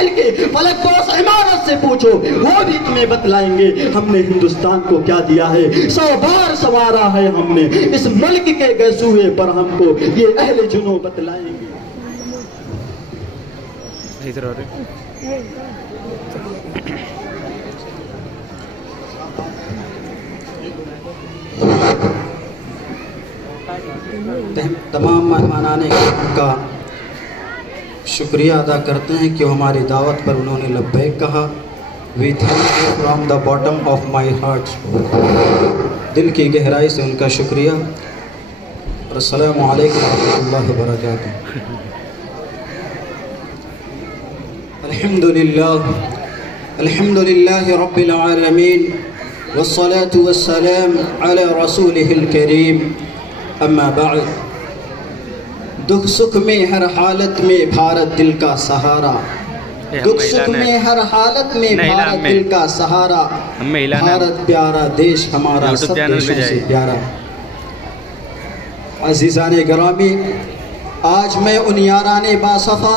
محل کے فلک پوش عمارت سے پوچھو، وہ بھی تمہیں بتلائیں گے ہم نے ہندوستان کو کیا دیا ہے۔ 100 بار سوارا ہے ہم نے اس ملک کے گیسوئے پر، ہم کو یہ اہل جنوں بتلائیں گے۔ تمام مہمانان کا شکریہ ادا کرتے ہیں کہ ہماری دعوت پر انہوں نے لبیک کہا۔ We thank you from the bottom of my heart, دل کی گہرائی سے ان کا شکریہ۔ اور السلام علیکم ورحمۃ اللہ وبرکاتہ۔ الحمد للہ رب العالمین والصلاة والسلام علی رسولہ الکریم، اما بعد۔ دکھ سکھ میں ہر حالت میں بھارت دل کا سہارا، دکھ سکھ میں ہر حالت میں بھارت دل کا سہارا، بھارت پیارا دیش ہمارا سب دیشوں سے پیارا۔ عزیزان گرامی، آج میں ان یاران باصفا،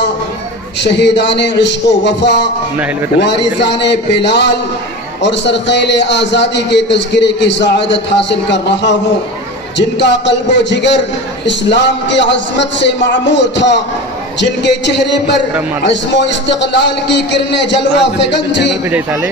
شہیدان عشق و وفا، وارثان بلال اور سرخیل آزادی کے تذکرے کی سعادت حاصل کر رہا ہوں، جن کا قلب و جگر اسلام کی عظمت سے معمور تھا، جن کے چہرے پر عزم و استقلال کی کرنیں جلوہ فکن تھی،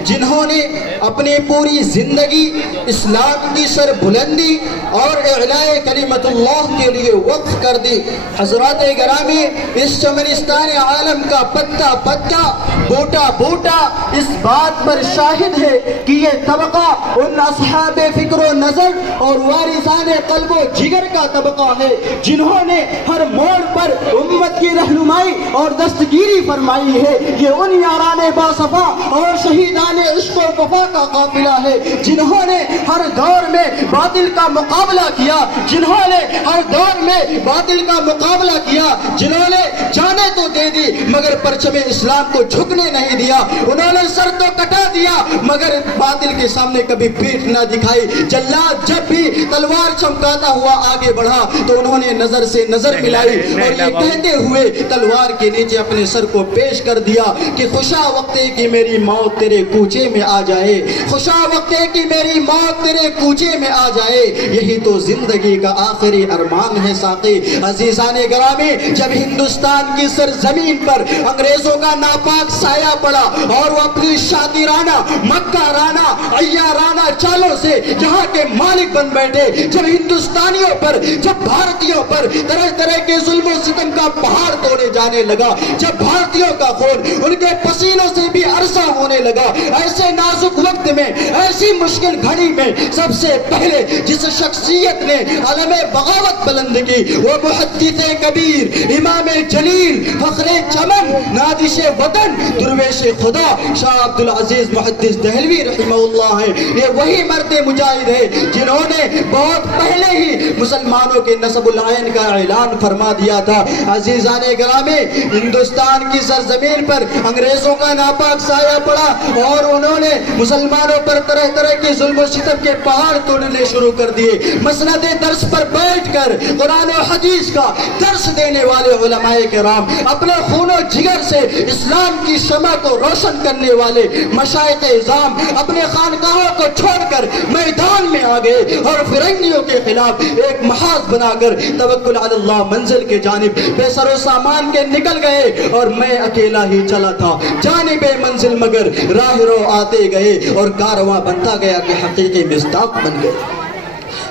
جنہوں نے اپنی پوری زندگی اسلام کی سر بلندی اور اعلاء کلمت اللہ کے لیے وقف کر دی۔ حضرات گرامی، اس چمنستان عالم کا پتا پتا، بوٹا بوٹا اس بات پر شاہد ہے کہ یہ طبقہ ان اصحاب فکر و نظر اور وارثان قلب و جگر کا طبقہ ہے، جنہوں نے ہر موڑ پر امت کی رہنمائی اور دستگیری فرمائی ہے۔ یہ ان یاران باصفا اور شہیدان عشق و وفا کا قافلہ ہے، جنہوں نے ہر دور میں باطل کا مقابلہ کیا، جنہوں نے ہر دور میں باطل کا مقابلہ کیا، جنہوں نے جانیں تو دے دی مگر پرچم اسلام کو جھکنے نہیں دیا، انہوں نے سر تو کٹا دیا مگر باطل کے سامنے کبھی پیٹھ نہ دکھائی۔ جلاد جب بھی تلوار چمکاتا ہوا آگے بڑھا تو انہوں نے نظر سے نظر ملائی اور یہ کہتے ہوئے تلوار کے نیچے اپنے سر کو پیش کر دیا کہ خوشا وقتے کی میری موت تیرے کوچے میں آ جائے، خوشا وقتے کی میری موت تیرے کوچے میں آ جائے، یہی تو زندگی کا آخری ارمان ہے ساقی۔ عزیزان گرامی، جب ہندوستان کی سرزمین پر انگریزوں کا ناپاک سایہ پڑا اور وہ اپنی شاطرانہ مکارانہ عیارانہ چالوں سے جہاں کے مالک بن بیٹھے، جب ہندوستانیوں پر، جب بھارتیوں پر طرح طرح کے ظلم و ستم کا پہاڑ توڑے جانے لگا، جب بھارتیوں کا خون ان کے پسینوں سے بھی عرصہ ہونے لگا، ایسے نازک وقت میں، ایسی مشکل گھڑی میں سب سے پہلے جس شخصیت نے علم بغاوت بلند کی وہ محدث کبیر، امام جلیل، فخر چمن، نادش وطن، درویش خدا شاہ عبدالعزیز محدث دہلوی رحمہ اللہ ہے۔ یہ وہی مرد مجاہد ہے جنہوں نے بہت پہلے ہی مسلمانوں کے نسب العین کا اعلان فرما دیا تھا۔ عزیزان گرامی، ہندوستان کی سرزمین پر انگریزوں کا ناپاک سایہ پڑا اور انہوں نے مسلمانوں پر طرح طرح کے ظلم و ستم کے پہاڑ توڑنے شروع کر دیے۔ مسند درس پر بیٹھ کر قرآن و حدیث کا درس دینے والے علماء کرام، اپنے خون و جگر سے اسلام کی شمع کو روشن کرنے والے مشائخ اعظام اپنے خانقاہوں کو چھوڑ کر میدان میں آ گئے اور فرنگیوں کے خلاف ایک محاذ بنا کر توکل علی اللہ منزل کے جانب بے سر و سامان کے نکل گئے، اور میں اکیلا ہی چلا تھا جانب منزل، مگر راہ رو آتے گئے اور کارواں بنتا گیا کہ حقیقی مصداق بن گئے۔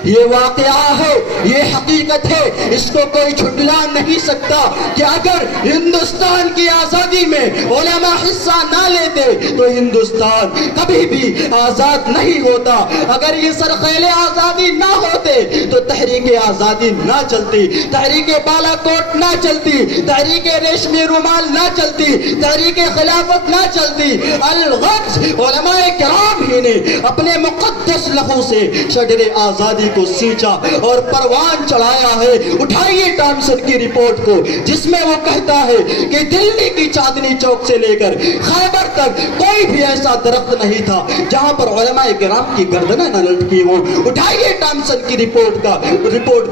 یہ واقعہ ہے، یہ حقیقت ہے، اس کو کوئی جھٹلا نہیں سکتا کہ اگر ہندوستان کی آزادی میں علماء حصہ نہ لیتے تو ہندوستان کبھی بھی آزاد نہیں ہوتا، اگر یہ سرخیل آزادی نہ ہوتے تو تحریک آزادی نہ چلتی، تحریک بالا کوٹ نہ چلتی، تحریک ریشمی رومال نہ چلتی، تحریک خلافت نہ چلتی۔ الغرض علماء کرام ہی نے اپنے مقدس لہو سے شجر آزادی کو سینچا اور پروان چڑھایا ہے۔ اٹھائیے ٹامسن کی رپورٹ کو جس میں وہ کہتا ہے کہ دلی کی چاندنی वाली चौक से लेकर खैबर तक कोई भी ऐसा दरख्त नहीं था जहां पर उलमाए किराम की गर्दनें न लटकी हों। उठाइए टॉमसन की रिपोर्ट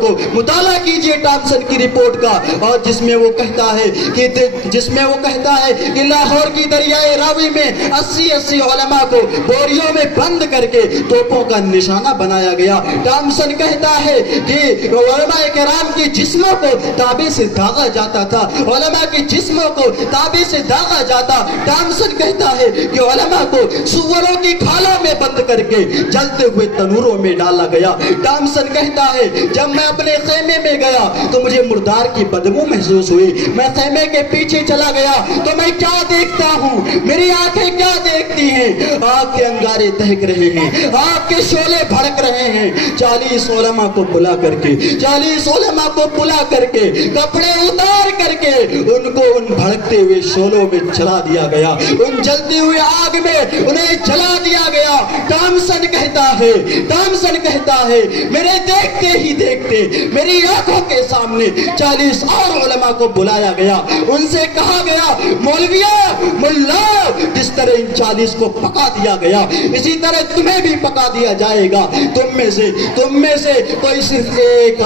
को मुताला कीजिए टॉमसन की रिपोर्ट का, और जिसमें वो कहता है कि लाहौर की दरियाए रावी में 80 उलमा को बोरियों में बंद करके तोपों का निशाना बनाया गया। टॉमसन कहता है कि उलमाए किराम के जिस्मों को ताबे से दागा जाता था, उलमा के जिस्मों को ताबे से दागा जाता। टॉमसन कहता है कि उलमा को सुअरों की खालों में बंद करके जलते हुए तनूरों में डाला गया। टॉमसन कहता है जब मैं अपने खेमे में गया तो मुझे मुर्दार की बदबू महसूस हुई। मैं खेमे के पीछे चला गया तो मैं क्या देखता हूँ, मेरी आंखें क्या देखती हैं, आग के अंगारे दहक रहे हैं, आग के शोले भड़क रहे हैं। 40 उलमा को बुला करके कपड़े उतार करके उनको उन भड़कते हुए शोलों में जला दिया गया, उन जलती हुई आग में उन्हें जला दिया गया। टॉमसन कहता है मेरे देखते ही देखते मेरी आंखों के सामने 40 और उलमा को बुलाया गया। उनसे कहा गया मौलविया मुल्ला, जिस तरह इन 40 को पका दिया गया इसी तरह तुम्हें भी पका दिया जाएगा। तुम में से कोई सिर्फ एक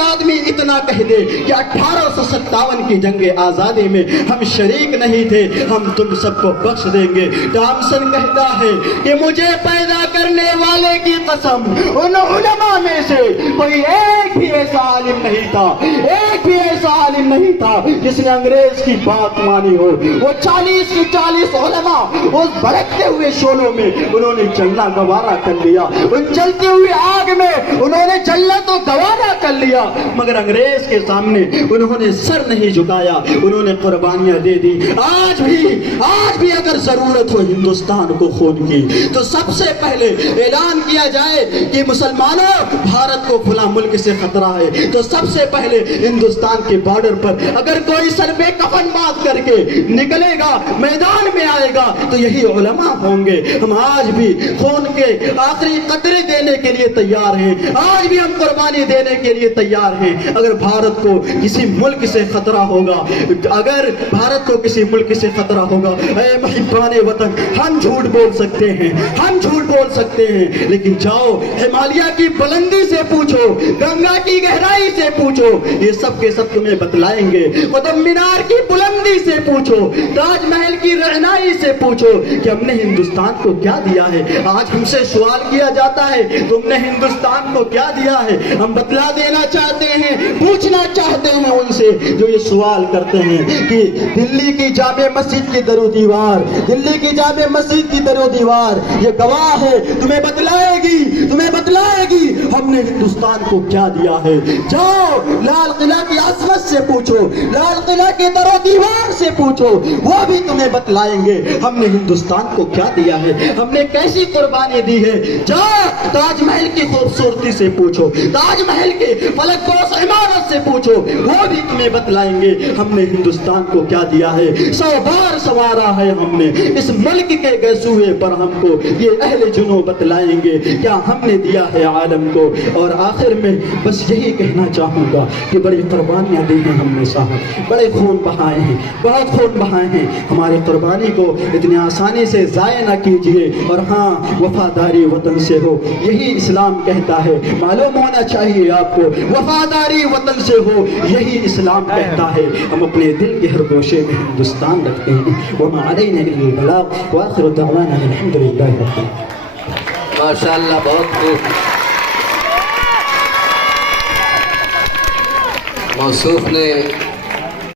आदमी इतना कह दे कि 1857 की जंग आजादी में हम शरीक नहीं थे, हम तुम सबको बख्श देंगे। टॉमसन कहता है कि मुझे पैदा करने वाले की कसम, उन उलमा में से कोई एक भी ऐसा आलिम नहीं था जिसने अंग्रेज की बात मानी हो। वो 40 के 40 उलमा उस भड़कते हुए शोलों में उन्होंने जलना गवारा कर लिया, उन जलती हुई आग में उन्होंने जलना तो गवारा कर लिया, मगर अंग्रेज के सामने उन्होंने सर नहीं झुकाया, उन्होंने कुर्बानियां दे दी। आज भी अगर जरूरत हो हिंदुस्तान को खून की तो सबसे पहले ऐलान किया जाए कि मुसलमानों भारत को खुला मुल्क से खतरा है, तो सबसे पहले हिंदुस्तान के बॉर्डर पर अगर कोई सर पे कफन बांध करके निकलेगा, मैदान में आएगा, तो यही उलमा होंगे। हम आज भी खून के आखिरी कतरे देने के लिए तैयार हैं, आज भी हम कुर्बानी देने के लिए तैयार हैं। अगर भारत को किसी मुल्क से खतरा होगा, ऐ मुहिब्बाने वतन, हम झूठ बोल सकते हैं, लेकिन जाओ हिमालय की बुलंदी से पूछो, गंगा की गहराई से पूछो, ये सब के सब तुम्हें बतलाएंगे। कुतुब मीनार की बुलंदी से पूछो, ताजमहल की रहनाई से पूछो कि हमने हिंदुस्तान को क्या दिया है। आज हमसे सवाल किया जाता है तुमने हिंदुस्तान को क्या दिया है। हम बतला देना चाहते हैं, पूछना चाहते हैं उनसे जो ये सवाल करते हैं कि दिल्ली की जामे मस्जिद की दरो दीवार ये गवाह है, तुम्हें बतलाएगी हमने हिंदुस्तान को क्या दिया है। जाओ लाल किला की असमत से पूछो, लाल किला के दरो दीवार से पूछो, वो भी तुम्हें बतलाएंगे हमने हिंदुस्तान को क्या दिया है, हमने कैसी कुर्बानी दी है। जाओ ताजमहल की खूबसूरती से पूछो, ताजमहल के फलकपोश इमारत से पूछो, वो भी तुम्हें बतलाएंगे हमने हिंदुस्तान को क्या दिया है। 100 बार संवारा है हमने इस मुल्क के गसूए पर, हमको ये अहले जुनू बतलाएंगे क्या हमने दिया है आलम को। और आखिर में बस यही कहना चाहूँगा कि बड़ी कुर्बानियाँ दी हैं हमने साहब, बड़े खून बहाए हैं, बहुत खून बहाए हैं। हमारी कुर्बानी को इतनी आसानी से ज़ाया ना कीजिए, और हाँ वफादारी वतन से हो, यही इस्लाम कहता है। मालूम होना चाहिए आपको, वफादारी वतन से हो यही इस्लाम कहता है। हम अपने दिल के हर गोशे में हिंदुस्तान रखते हैं। वमा अलैना इल्लल बलाग व आखिरु दअवाना अल्हम्दुलिल्लाहि रब्बिल आलमीन। माशाअल्लाह, बहुत खूब। मौसूफ ने